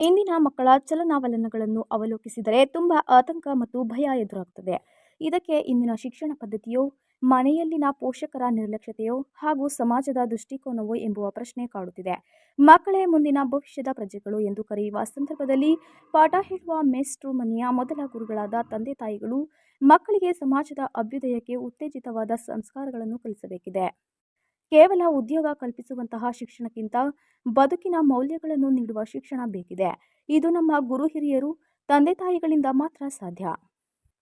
ಇಂದಿನ ಮಕ್ಕಳ ಚಲನವಲನಗಳನ್ನು ಅವಲೋಕಿಸಿದರೆ ತುಂಬ ಆತಂಕ ಮತ್ತು ಭಯ ಎದುರಾಗ್ತದೆ. ಇದಕ್ಕೆ ಇಂದಿನ ಶಿಕ್ಷಣ ಪದ್ಧತಿಯೋ, ಮನೆಯಲ್ಲಿನ ಪೋಷಕರ ನಿರ್ಲಕ್ಷ್ಯತೆಯೋ ಹಾಗೂ ಸಮಾಜದ ದೃಷ್ಟಿಕೋನವೋ ಎಂಬುವ ಪ್ರಶ್ನೆ ಕಾಡುತ್ತಿದೆ. ಮಕ್ಕಳೇ ಮುಂದಿನ ಭವಿಷ್ಯದ ಪ್ರಜೆಗಳು ಎಂದು ಕರೆಯುವ ಸಂದರ್ಭದಲ್ಲಿ ಪಾಠ ಹೇಳುವ ಮೇಸ್ಟ್ರು ಮನೆಯ ಮೊದಲ ಗುರುಗಳಾದ ತಂದೆ ತಾಯಿಗಳು ಮಕ್ಕಳಿಗೆ ಸಮಾಜದ ಅಭ್ಯುದಯಕ್ಕೆ ಉತ್ತೇಜಿತವಾದ ಸಂಸ್ಕಾರಗಳನ್ನು ಕಲಿಸಬೇಕಿದೆ. ಕೇವಲ ಉದ್ಯೋಗ ಕಲ್ಪಿಸುವಂತಹ ಶಿಕ್ಷಣಕ್ಕಿಂತ ಬದುಕಿನ ಮೌಲ್ಯಗಳನ್ನು ನೀಡುವ ಶಿಕ್ಷಣ ಬೇಕಿದೆ. ಇದು ನಮ್ಮ ಗುರು ಹಿರಿಯರು, ತಂದೆ ತಾಯಿಗಳಿಂದ ಮಾತ್ರ ಸಾಧ್ಯ.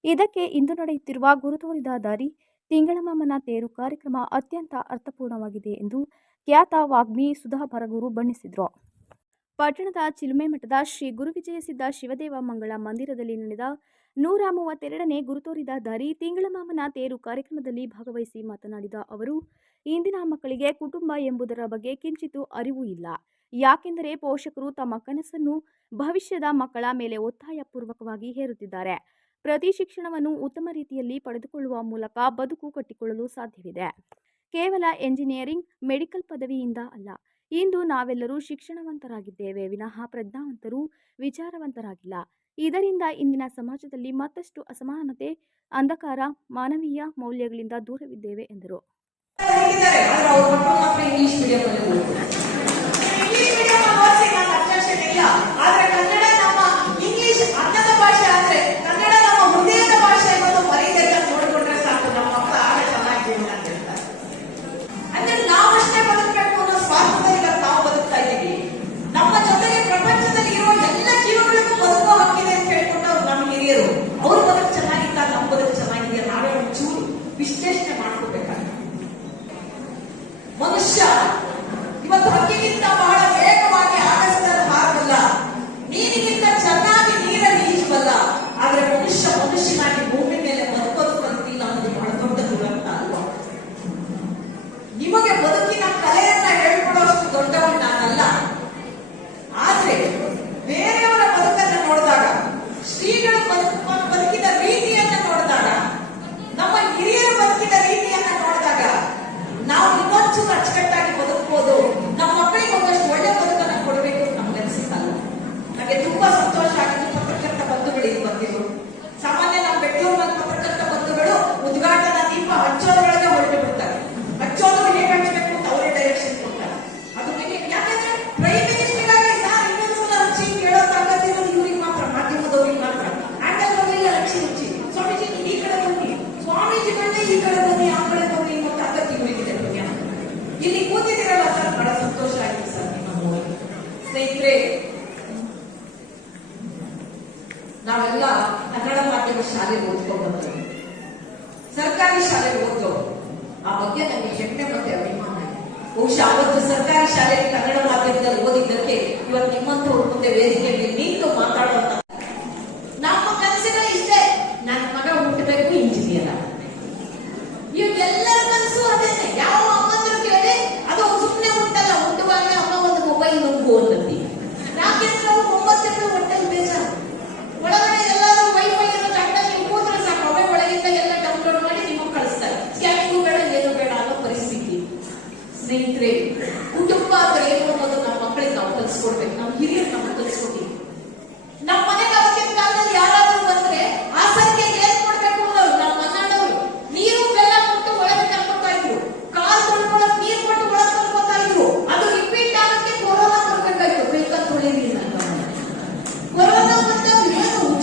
ಇದಕ್ಕೆ ಇಂದು ನಡೆಯುತ್ತಿರುವ ಗುರುತೋರಿದ ದಾರಿ ತಿಂಗಳಮಾಮನ ತೇರು ಕಾರ್ಯಕ್ರಮ ಅತ್ಯಂತ ಅರ್ಥಪೂರ್ಣವಾಗಿದೆ ಎಂದು ಖ್ಯಾತ ವಾಗ್ಮಿ ಸುಧಾ ಬರಗೂರು ಬಣ್ಣಿಸಿದರು. ಪಟ್ಟಣದ ಚಿಲುಮೆ ಮಠದ ಶ್ರೀ ಗುರು ವಿಜಯಸಿದ್ಧ ಶಿವದೇವ ಮಂಗಳ ಮಂದಿರದಲ್ಲಿ ನಡೆದ ನೂರ ಮೂವತ್ತೆರಡನೇ ಗುರುತೋರಿದ ದಾರಿ ತಿಂಗಳಮಾಮನ ತೇರು ಕಾರ್ಯಕ್ರಮದಲ್ಲಿ ಭಾಗವಹಿಸಿ ಮಾತನಾಡಿದ ಅವರು ಇಂದಿನ ಮಕ್ಕಳಿಗೆ ಕುಟುಂಬ ಎಂಬುದರ ಬಗ್ಗೆ ಕಿಂಚಿತೂ ಅರಿವು ಇಲ್ಲ. ಯಾಕೆಂದರೆ ಪೋಷಕರು ತಮ್ಮ ಕನಸನ್ನು ಭವಿಷ್ಯದ ಮಕ್ಕಳ ಮೇಲೆ ಒತ್ತಾಯಪೂರ್ವಕವಾಗಿ ಹೇರುತ್ತಿದ್ದಾರೆ. ಪ್ರತಿ ಶಿಕ್ಷಣವನ್ನು ಉತ್ತಮ ರೀತಿಯಲ್ಲಿ ಪಡೆದುಕೊಳ್ಳುವ ಮೂಲಕ ಬದುಕು ಕಟ್ಟಿಕೊಳ್ಳಲು ಸಾಧ್ಯವಿದೆ. ಕೇವಲ ಎಂಜಿನಿಯರಿಂಗ್, ಮೆಡಿಕಲ್ ಪದವಿಯಿಂದ ಅಲ್ಲ, ಇಂದು ನಾವೆಲ್ಲರೂ ಶಿಕ್ಷಣವಂತರಾಗಿದ್ದೇವೆ ವಿನಃ ಪ್ರಜ್ಞಾವಂತರು, ವಿಚಾರವಂತರಾಗಿಲ್ಲ. ಇದರಿಂದ ಇಂದಿನ ಸಮಾಜದಲ್ಲಿ ಮತ್ತಷ್ಟು ಅಸಮಾನತೆ, ಅಂಧಕಾರ, ಮಾನವೀಯ ಮೌಲ್ಯಗಳಿಂದ ದೂರವಿದ್ದೇವೆ ಎಂದರು. ಹೋಗಿದ್ದಾರೆ ಆದ್ರೆ ಅವ್ರ ಮಕ್ಕಳು ಮಾತ್ರ ಇಂಗ್ಲಿಷ್ ಮೀಡಿಯಂ ಅಲ್ಲಿ ಇಂಗ್ಲಿಷ್ ಮೀಡಿಯಂ ಓದಿಸಿ ನಾನು ಅಬ್ಜೆಕ್ಷನ್ ಇಲ್ಲ. ಆದ್ರೆ ಕನ್ನಡ ನಮ್ಮ ಇಂಗ್ಲಿಷ್ ಅನ್ನದ ಭಾಷೆ ಆದ್ರೆ ಕನ್ನಡ ನಮ್ಮ ಹೃದಯದ ಭಾಷೆ ಅನ್ನೋದು ಮರೀದೆ ನೋಡಿಕೊಂಡ್ರೆ ಸಾಕು. ನಮ್ಮ ಮಕ್ಕಳು ಆಗ ಚೆನ್ನಾಗಿದ್ದೀವಿ ಅಂತ ಹೇಳ್ತಾರೆ. ಅಂದ್ರೆ ನಾವಷ್ಟೇ ಬದುಕಬೇಕು ಅನ್ನೋ ಸ್ವಾರ್ಥದಲ್ಲಿ ಇವತ್ತು ನಾವು ಬದುಕ್ತಾ ಇದ್ದೀವಿ. ನಮ್ಮ ಜೊತೆಗೆ ಪ್ರಪಂಚದಲ್ಲಿ ಇರುವ ಎಲ್ಲ ಜೀವಗಳಿಗೂ ಬದುಕುವ ಹಕ್ಕಿದೆ ಅಂತ ಹೇಳ್ಕೊಂಡು ಅವ್ರು ನಮ್ಮ ಹಿರಿಯರು. ಅವ್ರ ಬದುಕು ಚೆನ್ನಾಗಿತ್ತ ನಮ್ಮ ಬದುಕು ಚೆನ್ನಾಗಿದೆ. ನಾವೇ ಒಂಚೂರು ವಿಶ್ಲೇಷಣೆ ಮಾಡ್ಕೋಬೇಕಾಗುತ್ತೆ ಈ ಕಡೆ ಅನ್ನೋ ತಾಕತ್ತು ಇವರಿಗಿದೆ ಪುಣ್ಯ. ಇಲ್ಲಿ ಕೂತಿದ್ದೀರಲ್ಲ ಸರ್? ಬಹಳ ಸಂತೋಷ ಆಯ್ತು ಸರ್ ನಿಮ್ಮ ಸ್ನೇಹಿತರೆ, ನಾವೆಲ್ಲ ಕನ್ನಡ ಮಾಧ್ಯಮ ಶಾಲೆಗೆ ಓದ್ಕೊಂಡು ಬಂದವರು ಸರ್ಕಾರಿ ಶಾಲೆಗೆ ಓದೋರು ಆ ಬಗ್ಗೆ ನನಗೆ ಹೆಮ್ಮೆ ಮತ್ತೆ ಅಭಿಮಾನ ಬಹುಶಃ ಅವತ್ತು ಸರ್ಕಾರಿ ಶಾಲೆಯಲ್ಲಿ ಕನ್ನಡ ಮಾಧ್ಯಮದಲ್ಲಿ ಓದಿದ್ದಕ್ಕೆ ಇವತ್ತು ನಿಮ್ಮಂತವ್ರ ಮುಂದೆ ವೇದಿಕೆಯಲ್ಲಿ ನಿಂತು ಮಾತಾಡುವಂತ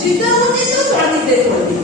সীতার মধ্যে তো প্রাণীদের করে দিই